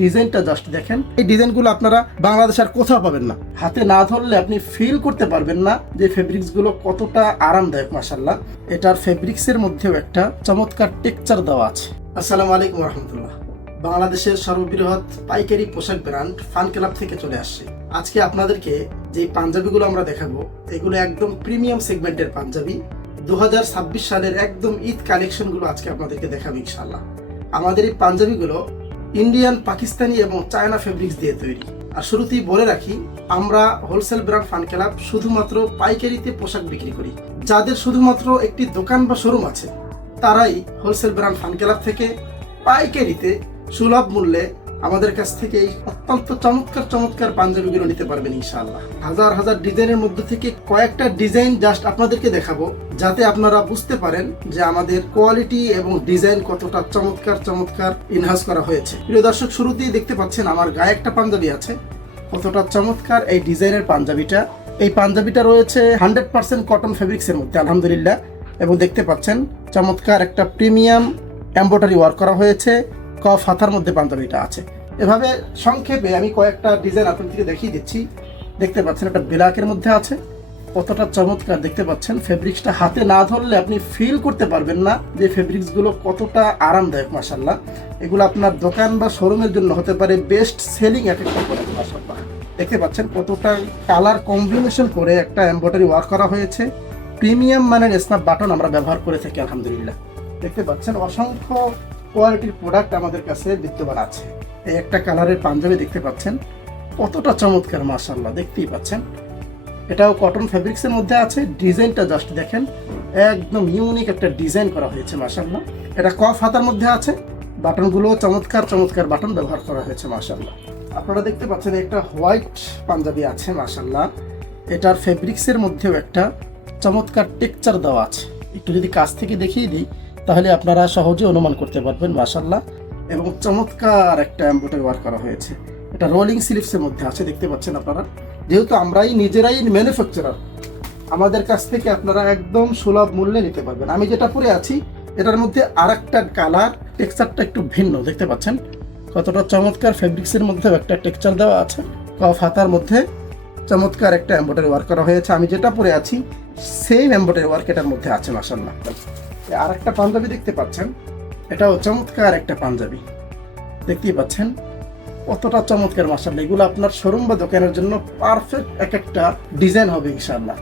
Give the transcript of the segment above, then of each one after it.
ডিজাইনটা জাস্ট দেখেন। এই ডিজাইনগুলো আপনারা বাংলাদেশে আর কোথাও পাবেন না। হাতে না ধরলে আপনি ফিল করতে পারবেন না যে ফেব্রিক্স গুলো কতটা আরামদায়ক। মাশাআল্লাহ, এটার ফেব্রিক্সের মধ্যেও একটা চমৎকার টেক্সচার দেওয়া আছে। আসসালামু আলাইকুম রহমতুল্লাহ। বাংলাদেশের সর্ববৃহৎ পাইকারি পোশাক ব্র্যান্ড ফান ক্লাব থেকে চলে আসছে। আজকে আপনাদেরকে যে পাঞ্জাবিগুলো আমরা দেখাবো, এগুলো একদম প্রিমিয়াম সেগমেন্টের পাঞ্জাবি। 2026 সালের একদম ঈদ কালেকশনগুলো আজকে আপনাদেরকে দেখাবো ইনশাআল্লাহ। আমাদের এই পাঞ্জাবিগুলো ইন্ডিয়ান, পাকিস্তানি এবং চায়না ফেব্রিক্স দিয়ে তৈরি। আর শুরুতেই বলে রাখি, আমরা হোলসেল ব্র্যান্ড ফান ক্লাব শুধুমাত্র পাইকারিতে পোশাক বিক্রি করি। যাদের শুধুমাত্র একটি দোকান বা শোরুম আছে, তারাই হোলসেল ব্র্যান্ড ফান ক্লাব থেকে পাইকারিতে সুলভ মূল্যে আমাদের কাছ থেকে এই অত্যন্ত চমৎকার চমৎকার পাঞ্জাবিগুলো নিতে পারবেন ইনশাআল্লাহ। হাজার হাজার ডিজাইনের মধ্যে থেকে কয়েকটা ডিজাইন জাস্ট আপনাদেরকে দেখাবো, যাতে আপনারা বুঝতে পারেন যে আমাদের কোয়ালিটি এবং ডিজাইন কতটা চমৎকার চমৎকার ইনহান্স করা হয়েছে। প্রিয় দর্শক, শুরুতেই দেখতে পাচ্ছেন আমার গায়ে একটা পাঞ্জাবি আছে। কতটা চমৎকার এই ডিজাইনের পাঞ্জাবিটা। এই পাঞ্জাবিটা রয়েছে 100% কটন ফেব্রিক্সের মধ্যে আলহামদুলিল্লাহ। এবং দেখতে পাচ্ছেন চমৎকার একটা প্রিমিয়াম এমব্রয়ডারি ওয়ার্ক করা হয়েছে। কফ হাতার মধ্যে পাঞ্জাবিটা আছে। এভাবে সংক্ষেপে আমি কয়েকটা ডিজাইন আপনাদেরকে দেখিয়ে দিচ্ছি। দেখতে পাচ্ছেন একটা ব্ল্যাকের মধ্যে আছে। কতটা চমৎকার দেখতে পাচ্ছেন। ফেব্রিক্সটা হাতে না ধরলে আপনি ফিল করতে পারবেন না যে ফেব্রিক্সগুলো কতটা আরামদায়ক। মাশাআল্লাহ, এগুলো আপনার দোকান বা শোরুমের জন্য হতে পারে বেস্ট সেলিং এক একটা প্রোডাক্ট। মাশাআল্লাহ, দেখতে পাচ্ছেন কতটা কালার কম্বিনেশন করে একটা এমব্রয়ডারি ওয়ার্ক করা হয়েছে। প্রিমিয়াম মানের স্ন্যাপ বাটন আমরা ব্যবহার করে থাকি আলহামদুলিল্লাহ। দেখতে পাচ্ছেন অসংখ্য কোয়ালিটির প্রোডাক্ট আমাদের কাছে বিদ্যমান আছে। এই একটা কালারের পাঞ্জাবি দেখতে পাচ্ছেন কতটা চমৎকার। মাশাআল্লাহ, দেখতেই পাচ্ছেন এটাও কটন ফেব্রিক্সের মধ্যে আছে। ডিজাইনটা জাস্ট দেখেন, একদম ইউনিক একটা ডিজাইন করা হয়েছে। মাশাআল্লাহ, এটা কফ হাতার মধ্যে আছে। বাটনগুলো চমৎকার চমৎকার বাটন ব্যবহার করা হয়েছে। মাশাআল্লাহ, আপনারা দেখতে পাচ্ছেন একটা হোয়াইট পাঞ্জাবি আছে। মাশাআল্লাহ, এটার ফেব্রিক্সের মধ্যেও একটা চমৎকার টেক্সচার দেওয়া আছে। একটু যদি কাছ থেকে দেখিয়ে দিই তাহলে আপনারা সহজে অনুমান করতে পারবেন। মাশাআল্লাহ, এবং চমৎকার একটা এমব্রয়ডারি ওয়ার্ক করা হয়েছে। এটা রোলিং স্লিভসের মধ্যে আছে। দেখতে পাচ্ছেন আপনারা, যেহেতু আমরাই নিজেরাই ম্যানুফ্যাকচারার, আমাদের কাছ থেকে আপনারা একদম সুলভ মূল্যে নিতে পারবেন। আমি যেটা পরে আছি এটার মধ্যে আরেকটা কালার, টেক্সচারটা একটু ভিন্ন। দেখতে পাচ্ছেন কতটা চমৎকার। ফেব্রিক্সের মধ্যেও একটা টেক্সচার দেওয়া আছে। কফ হাতার মধ্যে চমৎকার একটা এমব্রয়ডারি ওয়ার্ক করা হয়েছে। আমি যেটা পরে আছি সেম এমব্রয়ডারি ওয়ার্ক এটার মধ্যে আছে। মাশাআল্লাহ, আর একটা পাঞ্জাবি দেখতে পাচ্ছেন, এটাও চমৎকার একটা পাঞ্জাবি। দেখতেই পাচ্ছেন কতটা চমৎকার। মাশাআল্লাহ, এগুলো আপনার শোরুম বা দোকানের জন্য পারফেক্ট এক একটা ডিজাইন হবে ইনশাআল্লাহ।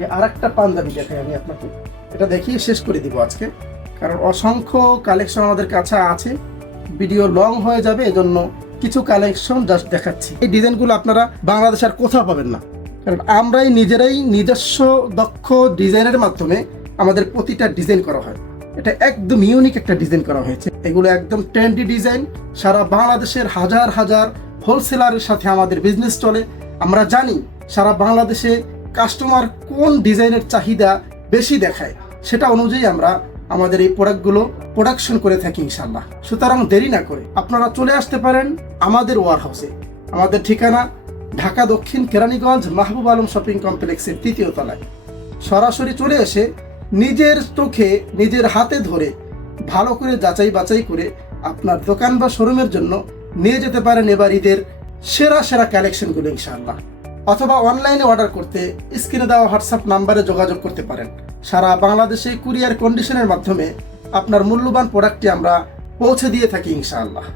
এই আর একটা পাঞ্জাবি দেখাই আমি আপনাকে, এটা দেখিয়ে শেষ করে দিব আজকে, কারণ অসংখ্য কালেকশন আমাদের কাছে আছে। ভিডিও লং হয়ে যাবে, এজন্য কিছু কালেকশন জাস্ট দেখাচ্ছি। এই ডিজাইনগুলো আপনারা বাংলাদেশে আর কোথাও পাবেন না, কারণ আমরাই নিজেরাই নিজস্ব দক্ষ ডিজাইনের মাধ্যমে আমাদের প্রতিটা ডিজাইন করা হয়। এটা একদম ইউনিক একটা ডিজাইন করা হয়েছে। এগুলো একদম ট্রেন্ডি ডিজাইন। সারা বাংলাদেশের হাজার হাজার হোলসেলারের সাথে আমাদের বিজনেস চলে। আমরা জানি সারা বাংলাদেশে কাস্টমার কোন ডিজাইনের চাহিদা বেশি দেখায়, সেটা অনুযায়ী আমরা আমাদের এই প্রোডাক্টগুলো প্রোডাকশন করে থাকি ইনশাআল্লাহ। সুতরাং দেরি না করে আপনারা চলে আসতে পারেন আমাদের ওয়ার হাউসে। আমাদের ঠিকানা ঢাকা দক্ষিণ কেরানীগঞ্জ মাহবুব আলম শপিং কমপ্লেক্সের 3য় তলায়। সরাসরি চলে এসে নিজের চোখে নিজের হাতে ধরে ভালো করে যাচাই বাছাই করে আপনার দোকান বা শোরুমের জন্য নিয়ে যেতে পারেন এবার ঈদের সেরা সেরা কালেকশনগুলো ইনশাআল্লাহ। অথবা অনলাইনে অর্ডার করতে স্ক্রিনে দেওয়া হোয়াটসঅ্যাপ নাম্বারে যোগাযোগ করতে পারেন। সারা বাংলাদেশে কুরিয়ার কন্ডিশনের মাধ্যমে আপনার মূল্যবান প্রোডাক্টটি আমরা পৌঁছে দিয়ে থাকি ইনশাআল্লাহ।